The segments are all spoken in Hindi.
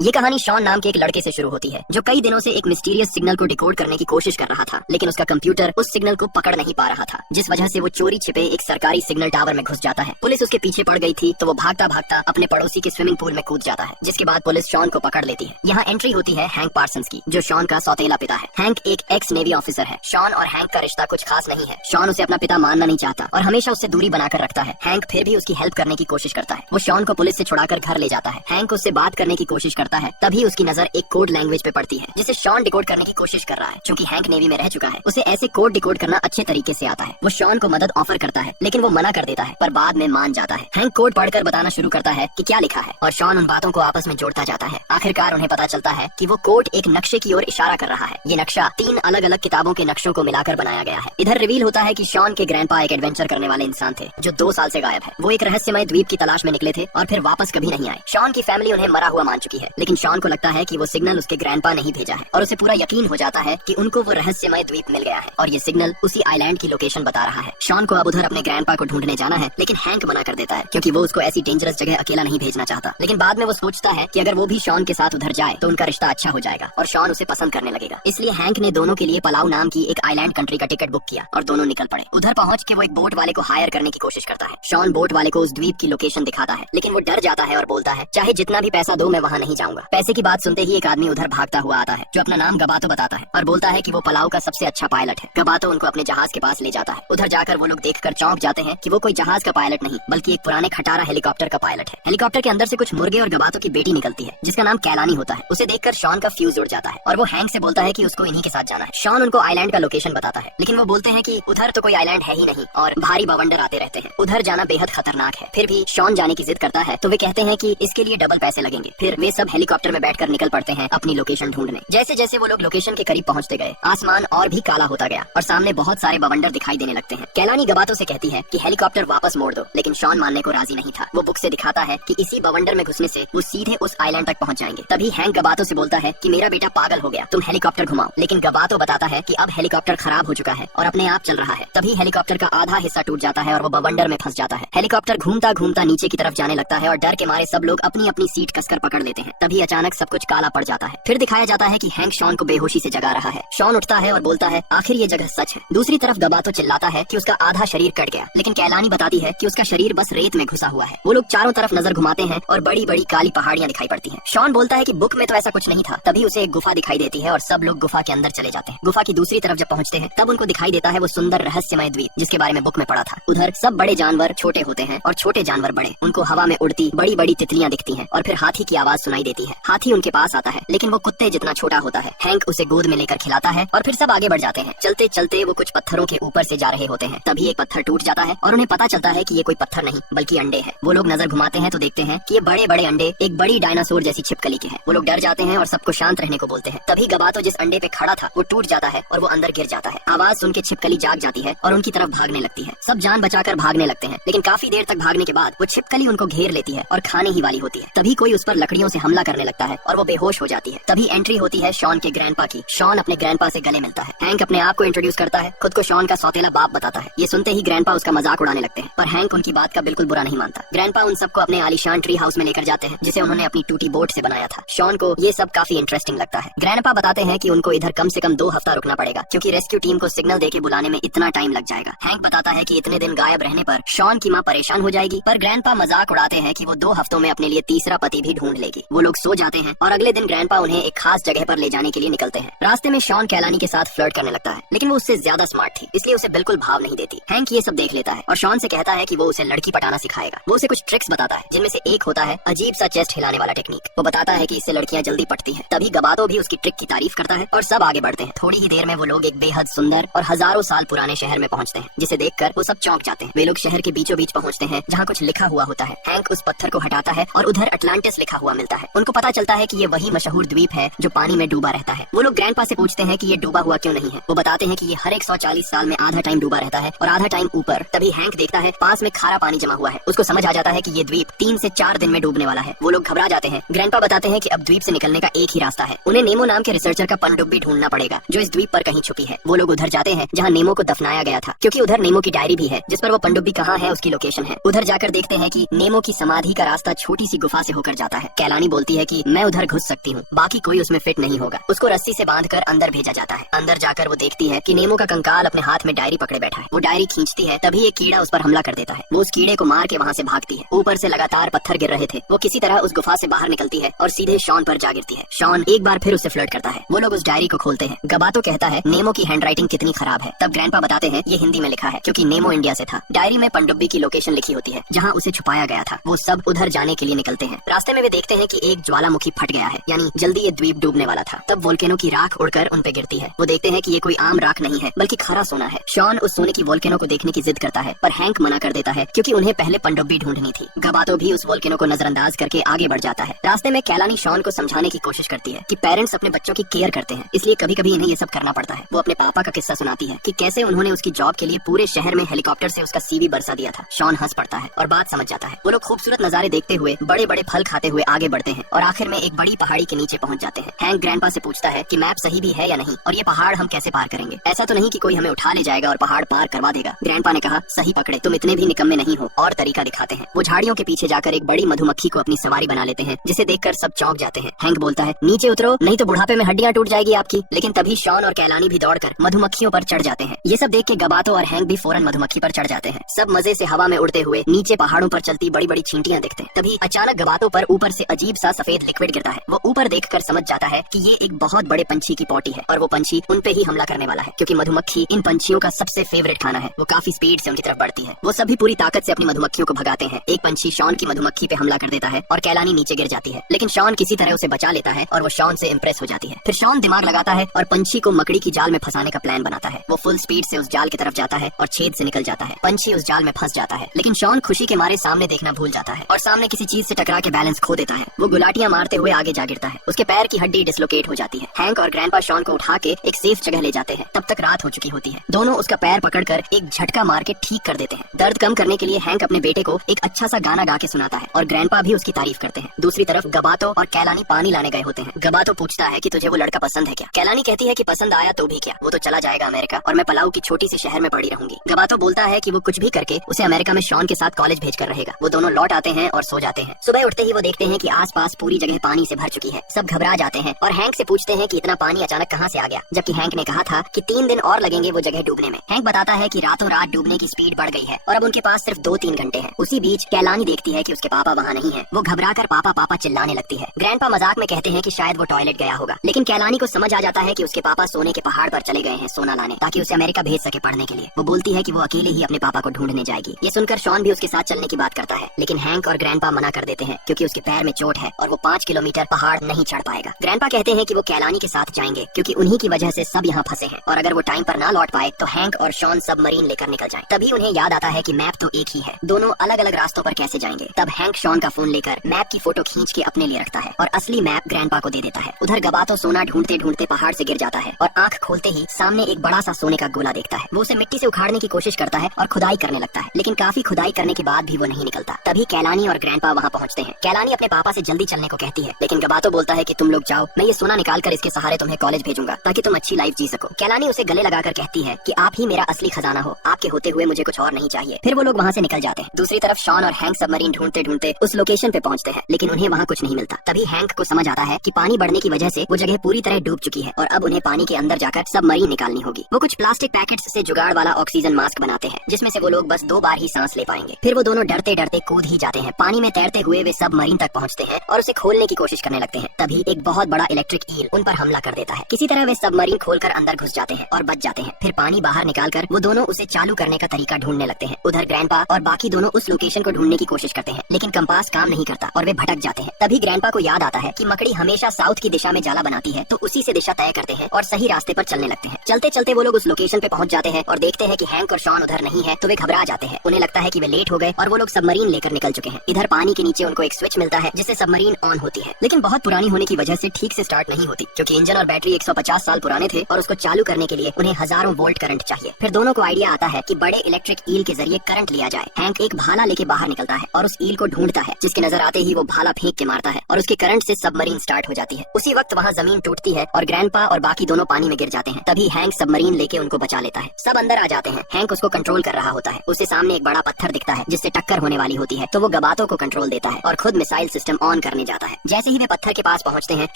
ये कहानी शॉन नाम के एक लड़के से शुरू होती है जो कई दिनों से एक मिस्टीरियस सिग्नल को डिकोड करने की कोशिश कर रहा था, लेकिन उसका कंप्यूटर उस सिग्नल को पकड़ नहीं पा रहा था, जिस वजह से वो चोरी छिपे एक सरकारी सिग्नल टावर में घुस जाता है। पुलिस उसके पीछे पड़ गई थी तो वो भागता भागता अपने पड़ोसी के स्विमिंग पूल में कूद जाता है, जिसके बाद पुलिस शॉन को पकड़ लेती है। यहाँ एंट्री होती है हैंक पार्सन्स की, जो शॉन का सौतेला पिता है। हैंक एक एक्स नेवी ऑफिसर है। शॉन और हैंक का रिश्ता कुछ खास नहीं है। शॉन उसे अपना पिता मानना नहीं चाहता और हमेशा उससे दूरी बनाकर रखता है। हैंक फिर भी उसकी हेल्प करने की कोशिश करता है। वो शॉन को पुलिस से छुड़ाकर घर ले जाता है। हैंक उससे बात करने की कोशिश करता है, तभी उसकी नजर एक कोड लैंग्वेज पे पड़ती है जिसे शॉन डिकोड करने की कोशिश कर रहा है। क्योंकि हैंक नेवी में रह चुका है, उसे ऐसे कोड डिकोड करना अच्छे तरीके से आता है। वो शॉन को मदद ऑफर करता है, लेकिन वो मना कर देता है, पर बाद में मान जाता है। हैंक कोड पढ़कर बताना शुरू करता है कि क्या लिखा है और शॉन उन बातों को आपस में जोड़ता जाता है। आखिरकार उन्हें पता चलता है कि वो कोड एक नक्शे की ओर इशारा कर रहा है। ये नक्शा 3 अलग अलग किताबों के नक्शों को मिलाकर बनाया गया है। इधर रिवील होता है कि शॉन के ग्रैंडपा एक एडवेंचर करने वाले इंसान थे जो 2 साल से गायब है। वो एक रहस्यमय द्वीप की तलाश में निकले थे और फिर वापस कभी नहीं आए। शॉन की फैमिली उन्हें मरा हुआ मान चुकी है, लेकिन शॉन को लगता है कि वो सिग्नल उसके ग्रैंडपा नहीं भेजा है और उसे पूरा यकीन हो जाता है कि उनको वो रहस्यमय द्वीप मिल गया है और ये सिग्नल उसी आइलैंड की लोकेशन बता रहा है। शॉन को अब उधर अपने ग्रैंडपा को ढूंढने जाना है, लेकिन हैंक मना कर देता है क्योंकि वो उसको ऐसी डेंजरस जगह अकेला नहीं भेजना चाहता। लेकिन बाद में वो सोचता है कि अगर वो भी शॉन के साथ उधर जाए तो उनका रिश्ता अच्छा हो जाएगा और शॉन उसे पसंद करने लगेगा। इसलिए हैंक ने दोनों के लिए पलाऊ नाम की एक आइलैंड कंट्री का टिकट बुक किया और दोनों निकल पड़े। उधर पहुंच के वो एक बोट वाले को हायर करने की कोशिश करता है। शॉन बोट वाले को उस द्वीप की लोकेशन दिखाता है, लेकिन वो डर जाता है और बोलता है चाहे जितना भी पैसा दो मैं वहाँ नहीं जाऊंगा। पैसे की बात सुनते ही एक आदमी उधर भागता हुआ आता है जो अपना नाम गबातो बताता है और बोलता है कि वो पलाऊ का सबसे अच्छा पायलट है। गबातो उनको अपने जहाज के पास ले जाता है। उधर जाकर वो लोग देखकर चौंक जाते हैं कि वो कोई जहाज का पायलट नहीं बल्कि एक पुराने खटारा हेलीकॉप्टर का पायलट है। हेलीकॉप्टर के अंदर से कुछ मुर्गे और गबातो की बेटी निकलती है जिसका नाम कैलानी होता है। उसे देखकर शॉन का फ्यूज उड़ जाता है और वो हैंक से बोलता है कि उसको इन्हीं के साथ जाना है। शॉन उनको आइलैंड का लोकेशन बताता है, लेकिन वो बोलते हैं कि उधर तो कोई आइलैंड है ही नहीं और भारी बवंडर आते रहते हैं, उधर जाना बेहद खतरनाक है। फिर भी शॉन जाने की जिद करता है तो वे कहते हैं कि इसके लिए डबल पैसे लगेंगे। फिर वे सब हेलीकॉप्टर में बैठकर निकल पड़ते हैं अपनी लोकेशन ढूंढने। जैसे जैसे वो लोग लोकेशन के करीब पहुंचते गए, आसमान और भी काला होता गया और सामने बहुत सारे बवंडर दिखाई देने लगते हैं। कैलानी गबातो से कहती है कि हेलीकॉप्टर वापस मोड़ दो, लेकिन शॉन मानने को राजी नहीं था। वो बुक से दिखाता है कि इसी बवंडर में घुसने से वो सीधे उस आइलैंड तक पहुंच जाएंगे। तभी हैंक गबातो से बोलता है कि मेरा बेटा पागल हो गया, तुम हेलीकॉप्टर घुमाओ। लेकिन गबातो बताता है कि अब हेलीकॉप्टर खराब हो चुका है और अपने आप चल रहा है। तभी हेलीकॉप्टर का आधा हिस्सा टूट जाता है और वो बवंडर में फंस जाता है। हेलीकॉप्टर घूमता घूमता नीचे की तरफ जाने लगता है और डर के मारे सब लोग अपनी अपनी सीट कसकर पकड़ लेते हैं। तभी अचानक सब कुछ काला पड़ जाता है। फिर दिखाया जाता है कि हैंक शॉन को बेहोशी से जगा रहा है। शॉन उठता है और बोलता है आखिर ये जगह सच है। दूसरी तरफ गबातो चिल्लाता है कि उसका आधा शरीर कट गया, लेकिन कैलानी बताती है कि उसका शरीर बस रेत में घुसा हुआ है। वो लोग चारों तरफ नजर घुमाते हैं और बड़ी बड़ी काली पहाड़ियां दिखाई पड़ती हैं। शॉन बोलता है कि बुक में तो ऐसा कुछ नहीं था। तभी उसे एक गुफा दिखाई देती है और सब लोग गुफा के अंदर चले जाते हैं। गुफा की दूसरी तरफ जब पहुंचते हैं तब उनको दिखाई देता है वो सुंदर रहस्यमय द्वीप जिसके बारे में बुक में पढ़ा था। उधर सब बड़े जानवर छोटे होते हैं और छोटे जानवर बड़े। उनको हवा में उड़ती बड़ी बड़ी तितलियां दिखती हैं और फिर हाथी की आवाज सुनाई देती है। हाथी उनके पास आता है, लेकिन वो कुत्ते जितना छोटा होता है। हैंक उसे गोद में लेकर खिलाता है और फिर सब आगे बढ़ जाते हैं। चलते चलते वो कुछ पत्थरों के ऊपर से जा रहे होते हैं। तभी एक पत्थर टूट जाता है और उन्हें पता चलता है कि ये कोई पत्थर नहीं बल्कि अंडे हैं। वो लोग नजर घुमाते हैं तो देखते हैं कि ये बड़े बड़े अंडे एक बड़ी डायनासोर जैसी छिपकली के हैं। वो लोग डर जाते हैं और सबको शांत रहने को बोलते हैं। तभी गबातो जिस अंडे पे खड़ा था वो टूट जाता है और वो अंदर गिर जाता है। आवाज सुन के छिपकली जाग जाती है और उनकी तरफ भागने लगती है। सब जान बचाकर भागने लगते हैं, लेकिन काफी देर तक भागने के बाद वो छिपकली उनको घेर लेती है और खाने ही वाली होती है। तभी कोई उस पर लकड़ियों से हमला करने लगता है और वो बेहोश हो जाती है। तभी एंट्री होती है शॉन के ग्रैंडपा की। शॉन अपने ग्रैंडपा से गले मिलता है। हैंक अपने आप को इंट्रोड्यूस करता है, खुद को शॉन का सौतेला बाप बताता है। ये सुनते ही ग्रैंडपा उसका मजाक उड़ाने लगते हैं, पर हैंक उनकी बात का बिल्कुल बुरा नहीं मानता। ग्रैंडपा उन सबको अपने आलीशान ट्री हाउस में लेकर जाते हैं जिसे उन्होंने अपनी टूटी बोट से बनाया था। शॉन को ये सब काफी इंटरेस्टिंग लगता है। ग्रैंडपा बताते हैं कि उनको इधर कम से कम 2 हफ्ता रुकना पड़ेगा क्योंकि रेस्क्यू टीम को सिग्नल देके बुलाने में इतना टाइम लग जाएगा। हैंक बताता है कि इतने दिन गायब रहने पर शॉन की माँ परेशान हो जाएगी, पर ग्रैंडपा मजाक उड़ाते हैं कि वो 2 हफ्तों में अपने लिए तीसरा पति भी ढूंढ लेगी। वो लोग सो जाते हैं और अगले दिन ग्रैंडपा उन्हें एक खास जगह पर ले जाने के लिए निकलते हैं। रास्ते में शॉन कैलानी के साथ फ्लर्ट करने लगता है, लेकिन वो उससे ज्यादा स्मार्ट थी इसलिए उसे बिल्कुल भाव नहीं देती। हैंक ये सब देख लेता है और शॉन से कहता है कि वो उसे लड़की पटाना सिखाएगा। वो उसे कुछ ट्रिक्स बताता है जिनमें से एक होता है अजीब सा चेस्ट हिलाने वाला टेक्निक। वो बताता है कि इससे लड़कियां जल्दी पटती हैं। तभी गबातो भी उसकी ट्रिक की तारीफ करता है और सब आगे बढ़ते हैं। थोड़ी ही देर में वो लोग एक बेहद सुंदर और हजारों साल पुराने शहर में पहुंचते हैं जिसे देखकर वो सब चौंक जाते हैं। वे लोग शहर के बीचों बीच पहुंचते हैं जहाँ कुछ लिखा हुआ होता है। हैंक उस पत्थर को हटाता है और उधर अटलांटिस लिखा हुआ मिलता है। उनको पता चलता है कि ये वही मशहूर द्वीप है जो पानी में डूबा रहता है। वो लोग ग्रैंडपा से पूछते हैं कि ये डूबा हुआ क्यों नहीं है। वो बताते हैं कि ये हर 140 साल में आधा टाइम डूबा रहता है और आधा टाइम ऊपर। तभी हैंक देखता है पास में खारा पानी जमा हुआ है। उसको समझ आ जाता है कि ये द्वीप 3 से 4 दिन में डूबने वाला है। वो लोग घबरा जाते हैं। ग्रैंडपा बताते हैं कि अब द्वीप से निकलने का एक ही रास्ता है। उन्हें नेमो नाम के रिसर्चर का पनडुब्बी ढूंढना पड़ेगा जो इस द्वीप पर कहीं छुपी है। वो लोग उधर जाते हैं जहाँ नेमो को दफनाया गया था, क्योंकि उधर नेमो की डायरी भी है जिस पर वो पनडुब्बी कहाँ है उसकी लोकेशन है। उधर जाकर देखते हैं कि नेमो की समाधि का रास्ता छोटी सी गुफा से होकर जाता है। कैलानी बोलती बोलती है कि मैं उधर घुस सकती हूँ, बाकी कोई उसमें फिट नहीं होगा। उसको रस्सी से बांधकर अंदर भेजा जाता है। अंदर जाकर वो देखती है कि नेमो का कंकाल अपने हाथ में डायरी पकड़े बैठा है। वो डायरी खींचती है, तभी एक कीड़ा उस पर हमला कर देता है। वो उस कीड़े को मार के वहाँ से भागती है। ऊपर से लगातार पत्थर गिर रहे थे। वो किसी तरह उस गुफा से बाहर निकलती है और सीधे शॉन पर जा गिरती है। शॉन एक बार फिर उससे फ्लर्ट करता है। वो लोग उस डायरी को खोलते हैं। गबातो कहता है नेमो की हैंडराइटिंग कितनी खराब है। तब ग्रैंडपा बताते हैं ये हिंदी में लिखा है क्योंकि नेमो इंडिया से था। डायरी में पनडुब्बी की लोकेशन लिखी होती है जहाँ उसे छुपाया गया था। वो सब उधर जाने के लिए निकलते हैं। रास्ते में वे देखते हैं कि एक ज्वालामुखी फट गया है, यानी जल्दी ये द्वीप डूबने वाला था। तब वोल्केनो की राख उड़कर उन पे गिरती है। वो देखते हैं कि ये कोई आम राख नहीं है बल्कि खरा सोना है। शॉन उस सोने की वोल्केनो को देखने की जिद करता है पर हैंक मना कर देता है क्योंकि उन्हें पहले पनडुब्बी ढूंढनी थी। गबातो भी उस वोल्केनो को नजरअंदाज करके आगे बढ़ जाता है। रास्ते में कैलानी शॉन को समझाने की कोशिश करती है कि पेरेंट्स अपने बच्चों की केयर करते हैं, इसलिए कभी कभी इन्हें ये सब करना पड़ता है। वो अपने पापा का किस्सा सुनाती है कि कैसे उन्होंने उसकी जॉब के लिए पूरे शहर में हेलीकॉप्टर से उसका CV बरसा दिया था। शॉन हंस पड़ता है और बात समझ जाता है। वो लोग खूबसूरत नजारे देखते हुए बड़े बड़े फल खाते हुए आगे बढ़ते हैं और आखिर में एक बड़ी पहाड़ी के नीचे पहुंच जाते हैं। हैंक ग्रैंडपा से पूछता है कि मैप सही भी है या नहीं और ये पहाड़ हम कैसे पार करेंगे। ऐसा तो नहीं कि कोई हमें उठा ले जाएगा और पहाड़ पार करवा देगा। ग्रैंडपा ने कहा सही पकड़े, तुम इतने भी निकम्मे नहीं हो, और तरीका दिखाते हैं। वो झाड़ियों के पीछे जाकर एक बड़ी मधुमक्खी को अपनी सवारी बना लेते हैं जिसे देखकर सब चौंक जाते हैं। हैंक बोलता है नीचे उतरो नहीं तो बुढ़ापे में हड्डियां टूट जाएगी आपकी। लेकिन तभी शॉन और कैलानी भी दौड़कर मधुमक्खियों पर चढ़ जाते हैं। ये सब देख के गबातो और हैंक भी फौरन मधुमक्खी पर चढ़ जाते हैं। सब मजे से हवा में उड़ते हुए नीचे पहाड़ों पर चलती बड़ी बड़ी चींटियां दिखते हैं। तभी अचानक गबातो पर ऊपर से अजीब सा सफेद लिक्विड गिरता है। वो ऊपर देखकर समझ जाता है कि ये एक बहुत बड़े पंछी की पोटी है और वो पंछी उन पे ही हमला करने वाला है क्योंकि मधुमक्खी इन पंछियों का सबसे फेवरेट खाना है। वो काफी स्पीड से उनकी तरफ बढ़ती है। वो सभी पूरी ताकत से अपनी मधुमक्खियों को भगाते हैं। एक पंछी शॉन की मधुमक्खी पे हमला कर देता है और कैलानी नीचे गिर जाती है, लेकिन शॉन किसी तरह उसे बचा लेता है और वो शॉन से इम्प्रेस हो जाती है। फिर शॉन दिमाग लगाता है और पंछी को मकड़ी की जाल में फंसाने का प्लान बनाता है। वो फुल स्पीड से उस जाल की तरफ जाता है और छेद से निकल जाता है। पंछी उस जाल में फंस जाता है, लेकिन शॉन खुशी के मारे सामने देखना भूल जाता है और सामने किसी चीज से टकरा के बैलेंस खो देता है। वो गुलाटियां मारते हुए आगे जा गिरता है। उसके पैर की हड्डी डिसलोकेट हो जाती है। हैंक और ग्रैंडपा शॉन को उठा के एक सेफ जगह ले जाते हैं। तब तक रात हो चुकी होती है। दोनों उसका पैर पकड़कर एक झटका मार के ठीक कर देते हैं। दर्द कम करने के लिए हैंक अपने बेटे को एक अच्छा सा गाना गा के सुनाता है और ग्रैंडपा भी उसकी तारीफ करते हैं। दूसरी तरफ गबातो और कैलानी पानी लाने गए होते हैं। गबातो पूछता है कि तुझे वो लड़का पसंद है क्या। कैलानी कहती है कि पसंद आया तो भी क्या, वो तो चला जाएगा अमेरिका और मैं पलाऊ की छोटी सी शहर में पड़ी रहूंगी। गबातो बोलता है कि वो कुछ भी करके उसे अमेरिका में शॉन के साथ कॉलेज भेजकर रहेगा। वो दोनों लौट आते हैं और सो जाते हैं। सुबह उठते ही वो देखते हैं कि आसपास पूरी जगह पानी से भर चुकी है। सब घबरा जाते हैं और हैंक से पूछते हैं कि इतना पानी अचानक कहाँ से आ गया, जबकि हैंक ने कहा था कि 3 दिन और लगेंगे वो जगह डूबने में। हैंक बताता है कि रातों रात डूबने की स्पीड बढ़ गई है और अब उनके पास सिर्फ 2-3 घंटे हैं। उसी बीच कैलानी देखती है कि उसके पापा वहाँ नहीं है। वो घबरा कर पापा पापा चिल्लाने लगती है। ग्रैंडपा मजाक में कहते हैं कि शायद वो टॉयलेट गया होगा, लेकिन कैलानी को समझ आ जाता है कि उसके पापा सोने के पहाड़ पर चले गए हैं सोना लाने, ताकि उसे अमेरिका भेज सके पढ़ने के लिए। वो बोलती है कि वो अकेले ही अपने पापा को ढूंढने जाएगी। ये सुनकर शॉन भी उसके साथ चलने की बात करता है, लेकिन हैंक और ग्रैंडपा मना कर देते हैं क्योंकि उसके पैर में चोट है और वो 5 किलोमीटर पहाड़ नहीं चढ़ पाएगा। ग्रैंडपा कहते हैं कि वो कैलानी के साथ जाएंगे क्योंकि उन्हीं की वजह से सब यहाँ फंसे हैं और अगर वो टाइम पर ना लौट पाए तो हैंक और शॉन सबमरीन लेकर निकल जाएं। तभी उन्हें याद आता है कि मैप तो एक ही है, दोनों अलग अलग रास्तों पर कैसे जाएंगे। तब हैंक शॉन का फोन लेकर मैप की फोटो खींच के अपने लिए रखता है और असली मैप ग्रैंडपा को दे देता है। उधर गबातो सोना ढूंढते ढूंढते पहाड़ से गिर जाता है और आंख खोलते ही सामने एक बड़ा सा सोने का गोला देखता है। वो उसे मिट्टी से उखाड़ने की कोशिश करता है और खुदाई करने लगता है, लेकिन काफी खुदाई करने के बाद भी वो नहीं निकलता। तभी कैलानी और ग्रैंडपा वहाँ पहुँचते हैं। कैलानी अपने पापा से जल्दी चलने को कहती है, लेकिन गबातो बोलता है कि तुम लोग जाओ, मैं ये सोना निकाल कर इसके सहारे तुम्हें कॉलेज भेजूंगा ताकि तुम अच्छी लाइफ जी सको। कैलानी उसे गले लगाकर कहती है कि आप ही मेरा असली खजाना हो, आपके होते हुए मुझे कुछ और नहीं चाहिए। फिर वो लोग वहाँ से निकल जाते हैं। दूसरी तरफ शॉन और हैंक सबमरीन ढूंढते ढूंढते उस लोकेशन पे पहुँचते हैं, लेकिन उन्हें वहाँ कुछ नहीं मिलता। तभी हैंक को समझ आता है कि पानी बढ़ने की वजह से वो जगह पूरी तरह डूब चुकी है और अब उन्हें पानी के अंदर जाकर सबमरीन निकालनी होगी। वो कुछ प्लास्टिक पैकेट्स से जुगाड़ वाला ऑक्सीजन मास्क बनाते हैं जिसमें से वो लोग बस 2 बार ही सांस ले पाएंगे। फिर वो दोनों डरते डरते कूद ही जाते हैं। पानी में तैरते हुए वे सबमरीन तक पहुंचते हैं और उसे खोलने की कोशिश करने लगते हैं। तभी एक बहुत बड़ा इलेक्ट्रिक ईल उन पर हमला कर देता है। किसी तरह वे सबमरीन खोलकर अंदर घुस जाते हैं और बच जाते हैं। फिर पानी बाहर निकालकर वो दोनों उसे चालू करने का तरीका ढूंढने लगते हैं। उधर ग्रैंडपा और बाकी दोनों उस लोकेशन को ढूंढने की कोशिश करते हैं, लेकिन कंपास काम नहीं करता और वे भटक जाते हैं। तभी ग्रैंडपा को याद आता है कि मकड़ी हमेशा साउथ की दिशा में जाला बनाती है, तो उसी से दिशा तय करते हैं और सही रास्ते पर चलने लगते हैं। चलते चलते वो लोग उस लोकेशन पे पहुंच जाते हैं और देखते हैं कि हैंक और शॉन उधर नहीं है, तो वे घबरा जाते हैं। उन्हें लगता है कि वे लेट हो गए और वो लोग सबमरीन लेकर निकल चुके हैं। इधर पानी के नीचे उनको एक स्विच मिलता है जिससे सबमरीन ऑन होती है, लेकिन बहुत पुरानी होने की वजह से ठीक से स्टार्ट नहीं होती क्योंकि इंजन और बैटरी 150 साल पुराने थे और उसको चालू करने के लिए उन्हें हजारों वोल्ट करंट चाहिए। फिर दोनों को आइडिया आता है कि बड़े इलेक्ट्रिक ईल के जरिए करंट लिया जाए। हैंक एक भाला लेके बाहर निकलता है और उस ईल को ढूंढता है, जिसके नजर आते ही वो भाला फेंक के मारता है और उसके करंट से सबमरीन स्टार्ट हो जाती है। उसी वक्त वहाँ जमीन टूटती है और ग्रैंडपा और बाकी दोनों पानी में गिर जाते हैं। तभी हैंक सबमरीन लेके उनको बचा लेता है। सब अंदर आ जाते हैं। हैंक उसको कंट्रोल कर रहा होता है। उसे सामने एक बड़ा पत्थर दिखता है जिससे टक्कर होने वाली होती है, तो वो गबातो को कंट्रोल देता है और खुद मिसाइल सिस्टम ऑन करने भागने जाता है। जैसे ही वे पत्थर के पास पहुंचते हैं,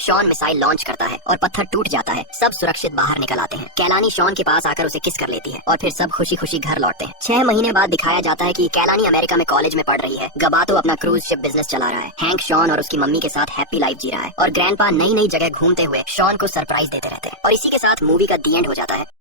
शॉन मिसाइल लॉन्च करता है और पत्थर टूट जाता है। सब सुरक्षित बाहर निकल आते हैं। कैलानी शॉन के पास आकर उसे किस कर लेती है और फिर सब खुशी खुशी घर लौटते हैं। 6 महीने बाद दिखाया जाता है कि कैलानी अमेरिका में कॉलेज में पढ़ रही है। गबातो अपना क्रूज शिप बिजनेस चला रहा है। हैंक शॉन और उसकी मम्मी के साथ हैप्पी लाइफ जी रहा है और ग्रैंडपा नई नई जगह घूमते हुए शॉन को सरप्राइज देते रहते हैं। और इसी के साथ मूवी का दी एंड हो जाता है।